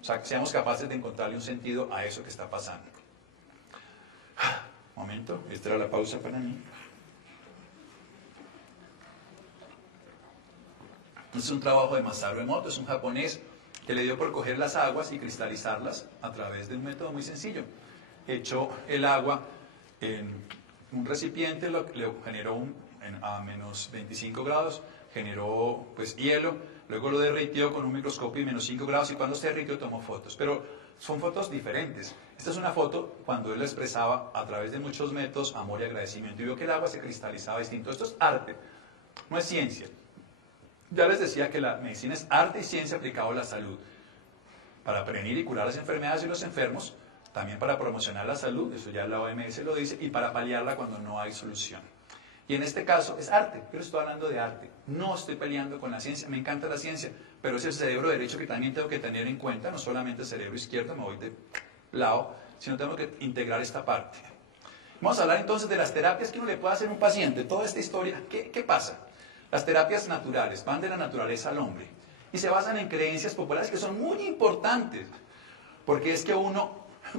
O sea, que seamos capaces de encontrarle un sentido a eso que está pasando. Momento, esta era la pausa para mí. Es un trabajo de Masaru Emoto, es un japonés que le dio por coger las aguas y cristalizarlas a través de un método muy sencillo. Echó el agua en un recipiente, le generó a menos 25 grados, generó pues hielo, luego lo derritió con un microscopio y menos 5 grados y cuando se derritió tomó fotos. Pero son fotos diferentes. Esta es una foto cuando él expresaba a través de muchos métodos amor y agradecimiento y vio que el agua se cristalizaba distinto. Esto es arte, no es ciencia. Ya les decía que la medicina es arte y ciencia aplicado a la salud. Para prevenir y curar las enfermedades y los enfermos, también para promocionar la salud, eso ya la OMS lo dice, y para paliarla cuando no hay solución. Y en este caso es arte, pero estoy hablando de arte. No estoy peleando con la ciencia, me encanta la ciencia, pero es el cerebro derecho que también tengo que tener en cuenta, no solamente el cerebro izquierdo, me voy de lado, sino tengo que integrar esta parte. Vamos a hablar entonces de las terapias que uno le puede hacer a un paciente. Toda esta historia, ¿qué pasa? Las terapias naturales van de la naturaleza al hombre y se basan en creencias populares que son muy importantes, porque es que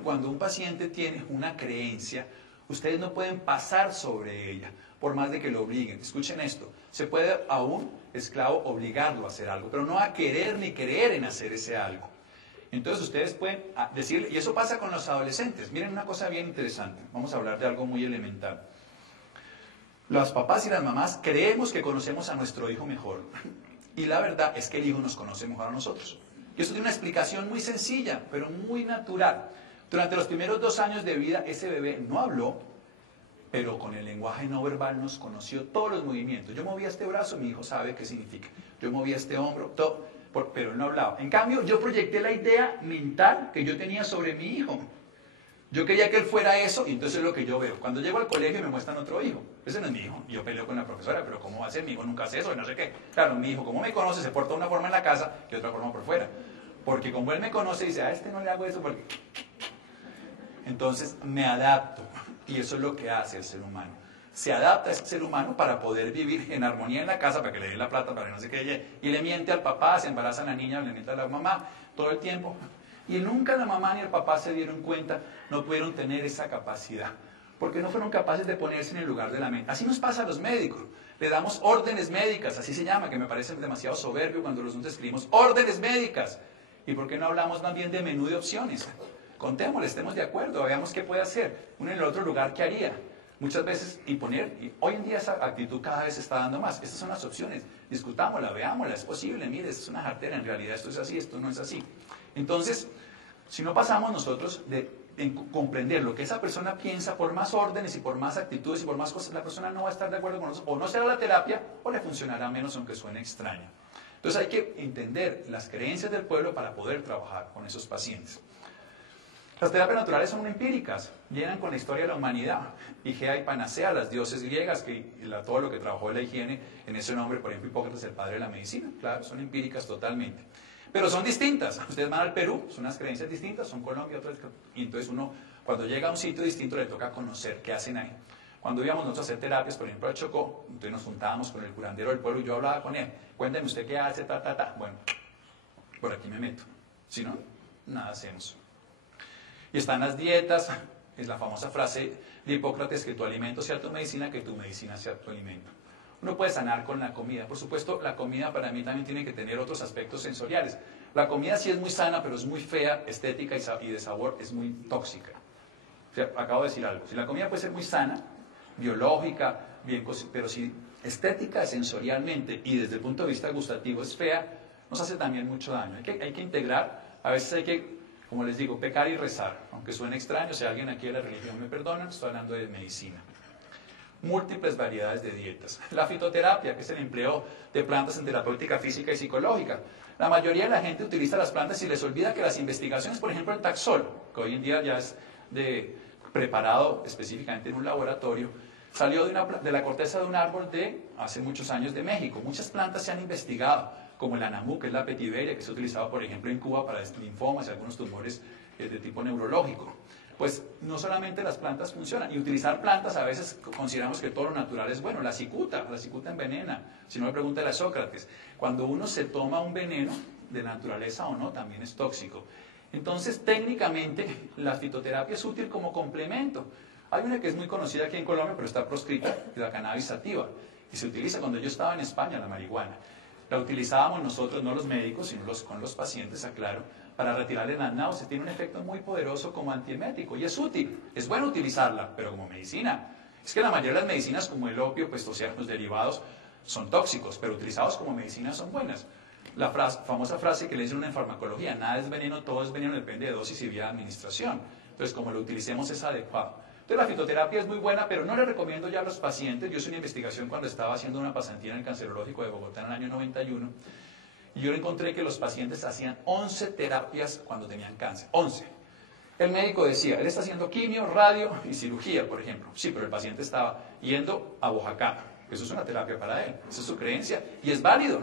cuando un paciente tiene una creencia, ustedes no pueden pasar sobre ella, por más de que lo obliguen. Escuchen esto, se puede a un esclavo obligarlo a hacer algo, pero no a querer ni creer en hacer ese algo. Entonces ustedes pueden decirle, y eso pasa con los adolescentes. Miren una cosa bien interesante, vamos a hablar de algo muy elemental. Los papás y las mamás creemos que conocemos a nuestro hijo mejor, y la verdad es que el hijo nos conoce mejor a nosotros. Y esto tiene una explicación muy sencilla, pero muy natural. Durante los primeros 2 años de vida, ese bebé no habló, pero con el lenguaje no verbal nos conoció todos los movimientos. Yo movía este brazo, mi hijo sabe qué significa. Yo movía este hombro, todo, pero él no hablaba. En cambio, yo proyecté la idea mental que yo tenía sobre mi hijo. Yo quería que él fuera eso, y entonces es lo que yo veo. Cuando llego al colegio me muestran otro hijo. Ese no es mi hijo. Y yo peleo con la profesora, pero ¿cómo va a ser? Mi hijo nunca hace eso, y no sé qué. Claro, mi hijo, como me conoce, se porta de una forma en la casa y otra forma por fuera. Porque como él me conoce, dice, a este no le hago eso porque... Entonces me adapto. Y eso es lo que hace el ser humano. Se adapta a ese ser humano para poder vivir en armonía en la casa, para que le den la plata, para que no se quede. Y le miente al papá, se embaraza a la niña, le miente a la mamá, todo el tiempo. Y nunca la mamá ni el papá se dieron cuenta, no pudieron tener esa capacidad. Porque no fueron capaces de ponerse en el lugar de la mente. Así nos pasa a los médicos. Le damos órdenes médicas, así se llama, que me parece demasiado soberbio cuando nosotros escribimos órdenes médicas. ¿Y por qué no hablamos más bien de menú de opciones? Contémosle, estemos de acuerdo, veamos qué puede hacer. Uno en el otro lugar, ¿qué haría? Muchas veces hoy en día esa actitud cada vez se está dando más. Estas son las opciones, discutámosla, veámosla, es posible, mire, esto es una jartera, en realidad esto es así, esto no es así. Entonces, si no pasamos nosotros en comprender lo que esa persona piensa, por más órdenes y por más actitudes y por más cosas, la persona no va a estar de acuerdo con nosotros, o no será la terapia, o le funcionará menos aunque suene extraño. Entonces hay que entender las creencias del pueblo para poder trabajar con esos pacientes. Las terapias naturales son empíricas, llegan con la historia de la humanidad. Igea y Panacea, las dioses griegas, todo lo que trabajó la higiene en ese nombre, por ejemplo, Hipócrates, el padre de la medicina, claro, son empíricas totalmente. Pero son distintas. Ustedes van al Perú, son unas creencias distintas, son Colombia, otras. Y entonces uno, cuando llega a un sitio distinto, le toca conocer qué hacen ahí. Cuando íbamos nosotros a hacer terapias, por ejemplo, al Chocó, entonces nos juntábamos con el curandero del pueblo y yo hablaba con él. Cuénteme usted qué hace, Bueno, por aquí me meto. Si no, nada hacemos. Y están las dietas, es la famosa frase de Hipócrates, que tu alimento sea tu medicina, que tu medicina sea tu alimento. Uno puede sanar con la comida. Por supuesto, la comida para mí también tiene que tener otros aspectos sensoriales. La comida sí es muy sana, pero es muy fea, estética y de sabor es muy tóxica. O sea, acabo de decir algo. Si la comida puede ser muy sana, biológica, pero si estética, sensorialmente y desde el punto de vista gustativo es fea, nos hace también mucho daño. Hay que integrar, a veces hay que, como les digo, pecar y rezar. Aunque suene extraño, si alguien aquí de la religión me perdona, estoy hablando de medicina. Múltiples variedades de dietas. La fitoterapia, que es el empleo de plantas en terapéutica física y psicológica. La mayoría de la gente utiliza las plantas y les olvida que las investigaciones, por ejemplo el Taxol, que hoy en día ya es preparado específicamente en un laboratorio, salió de la corteza de un árbol de hace muchos años de México. Muchas plantas se han investigado, como el anamú, que es la petiveria, que se ha utilizado, por ejemplo, en Cuba para linfomas y algunos tumores de tipo neurológico. Pues no solamente las plantas funcionan, y utilizar plantas a veces consideramos que todo lo natural es bueno. La cicuta envenena, si no me pregúntale a Sócrates. Cuando uno se toma un veneno, de naturaleza o no, también es tóxico. Entonces, técnicamente, la fitoterapia es útil como complemento. Hay una que es muy conocida aquí en Colombia, pero está proscrita, que es la cannabis sativa, y se utiliza cuando yo estaba en España, la marihuana. La utilizábamos nosotros, no los médicos, sino con los pacientes, aclaro, para retirarle las náuseas. Tiene un efecto muy poderoso como antiemético y es útil. Es bueno utilizarla, pero como medicina. Es que la mayoría de las medicinas, como el opio, pues, o sea, los derivados, son tóxicos, pero utilizados como medicina son buenas. La famosa frase que le dicen en farmacología, nada es veneno, todo es veneno, depende de dosis y vía de administración. Entonces, como lo utilicemos es adecuado. Entonces, la fitoterapia es muy buena, pero no le recomiendo ya a los pacientes. Yo hice una investigación cuando estaba haciendo una pasantía en el Cancerológico de Bogotá en el año 91, y yo encontré que los pacientes hacían 11 terapias cuando tenían cáncer. 11. El médico decía, él está haciendo quimio, radio y cirugía, por ejemplo. Sí, pero el paciente estaba yendo a Oaxaca. Eso es una terapia para él, esa es su creencia, y es válido.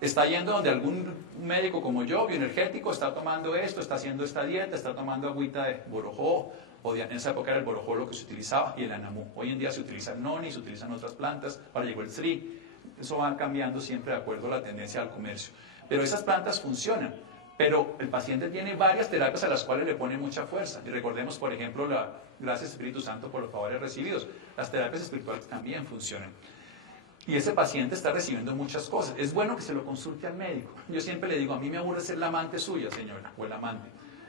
Está yendo donde algún médico como yo, bioenergético, está tomando esto, está haciendo esta dieta, está tomando agüita de borojó, o en esa época era el borojó lo que se utilizaba, y el anamú. Hoy en día se utiliza el noni, se utilizan otras plantas, ahora llegó el sri. Eso va cambiando siempre de acuerdo a la tendencia al comercio. Pero esas plantas funcionan. Pero el paciente tiene varias terapias a las cuales le pone mucha fuerza. Y recordemos, por ejemplo, gracias Espíritu Santo por los favores recibidos. Las terapias espirituales también funcionan. Y ese paciente está recibiendo muchas cosas. Es bueno que se lo consulte al médico. Yo siempre le digo, a mí me aburre ser la amante suya, señora, o el amante.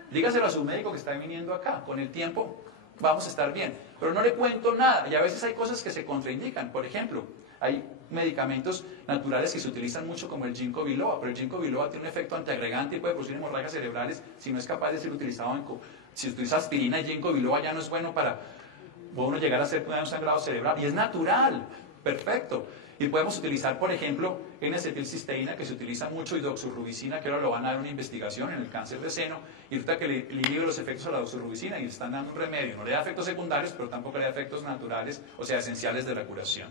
Dígaselo a su médico que está viniendo acá. Con el tiempo vamos a estar bien. Pero no le cuento nada. Y a veces hay cosas que se contraindican. Por ejemplo, hay medicamentos naturales que se utilizan mucho como el ginkgo biloba, pero el ginkgo biloba tiene un efecto antiagregante y puede producir hemorragias cerebrales si no es capaz de ser utilizado si utiliza aspirina y ginkgo biloba ya no es bueno para uno llegar a ser un sangrado cerebral, y es natural, perfecto. Y podemos utilizar, por ejemplo, N-acetilcisteína, que se utiliza mucho, y doxorubicina, que ahora lo van a dar una investigación en el cáncer de seno, y ahorita que le inhibe los efectos a la doxorubicina y le están dando un remedio, no le da efectos secundarios, pero tampoco le da efectos naturales, o sea, esenciales de la curación.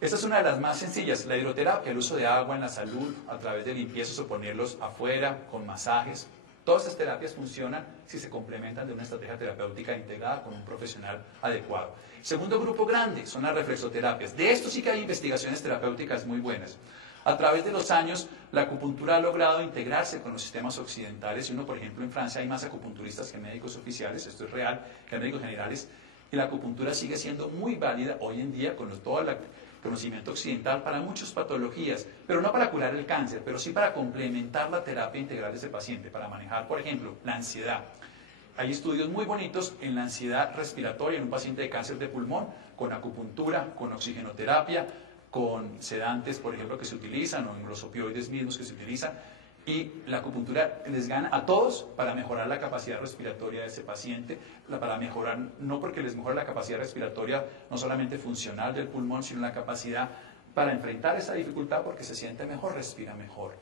Esta es una de las más sencillas, la hidroterapia, el uso de agua en la salud a través de limpiezas o ponerlos afuera con masajes. Todas estas terapias funcionan si se complementan de una estrategia terapéutica integrada con un profesional adecuado. El segundo grupo grande son las reflexoterapias. De esto sí que hay investigaciones terapéuticas muy buenas. A través de los años, la acupuntura ha logrado integrarse con los sistemas occidentales. Y uno, por ejemplo, en Francia hay más acupunturistas que médicos oficiales, esto es real, que médicos generales. Y la acupuntura sigue siendo muy válida hoy en día con todo el conocimiento occidental para muchas patologías, pero no para curar el cáncer, pero sí para complementar la terapia integral de ese paciente, para manejar, por ejemplo, la ansiedad. Hay estudios muy bonitos en la ansiedad respiratoria en un paciente de cáncer de pulmón, con acupuntura, con oxigenoterapia, con sedantes, por ejemplo, que se utilizan, o en los opioides mismos que se utilizan, y la acupuntura les gana a todos para mejorar la capacidad respiratoria de ese paciente, para mejorar, no porque les mejora la capacidad respiratoria no solamente funcional del pulmón, sino la capacidad para enfrentar esa dificultad porque se siente mejor, respira mejor.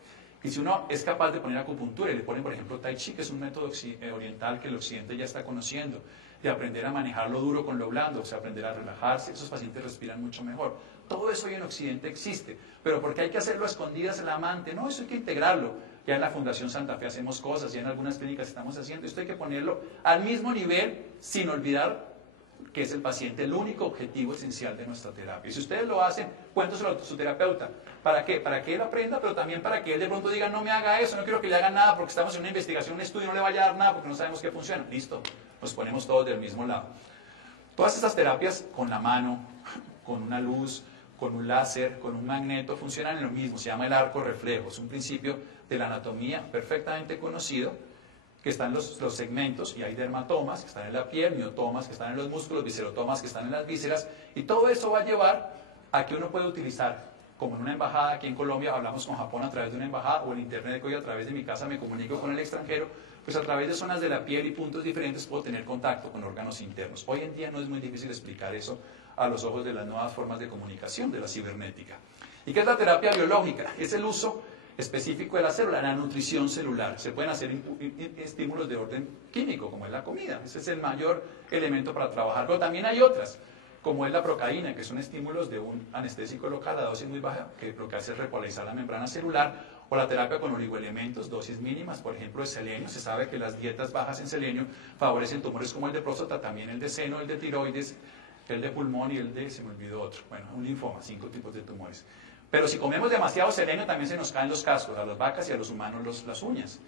Y si uno es capaz de poner acupuntura y le ponen, por ejemplo, Tai Chi, que es un método oriental que el occidente ya está conociendo, de aprender a manejar lo duro con lo blando, o sea, aprender a relajarse, esos pacientes respiran mucho mejor. Todo eso hoy en occidente existe, pero porque hay que hacerlo a escondidas el amante, no, eso hay que integrarlo. Ya en la Fundación Santa Fe hacemos cosas, ya en algunas clínicas estamos haciendo, esto hay que ponerlo al mismo nivel, sin olvidar que es el paciente el único objetivo esencial de nuestra terapia. Y si ustedes lo hacen, cuéntoselo a su terapeuta. ¿Para qué? Para que él aprenda, pero también para que él de pronto diga, no me haga eso, no quiero que le haga nada porque estamos en una investigación, un estudio, no le vaya a dar nada porque no sabemos qué funciona. Listo, nos ponemos todos del mismo lado. Todas estas terapias con la mano, con una luz, con un láser, con un magneto, funcionan en lo mismo, se llama el arco reflejo, es un principio de la anatomía perfectamente conocido, que están los segmentos, y hay dermatomas que están en la piel, miotomas que están en los músculos, viscerotomas que están en las vísceras, y todo eso va a llevar a que uno pueda utilizar, como en una embajada aquí en Colombia, hablamos con Japón a través de una embajada, o en internet, que hoy a través de mi casa me comunico con el extranjero, pues a través de zonas de la piel y puntos diferentes puedo tener contacto con órganos internos. Hoy en día no es muy difícil explicar eso a los ojos de las nuevas formas de comunicación, de la cibernética. ¿Y qué es la terapia biológica? Es el uso específico de la célula, la nutrición celular. Se pueden hacer estímulos de orden químico, como es la comida. Ese es el mayor elemento para trabajar. Pero también hay otras, como es la procaína, que son estímulos de un anestésico local a dosis muy baja, que lo que hace es repolarizar la membrana celular, o la terapia con oligoelementos, dosis mínimas, por ejemplo, de selenio. Se sabe que las dietas bajas en selenio favorecen tumores como el de próstata, también el de seno, el de tiroides, el de pulmón y el de, se me olvidó otro, bueno, un linfoma, 5 tipos de tumores. Pero si comemos demasiado selenio también se nos caen los cascos, a las vacas y a los humanos las uñas.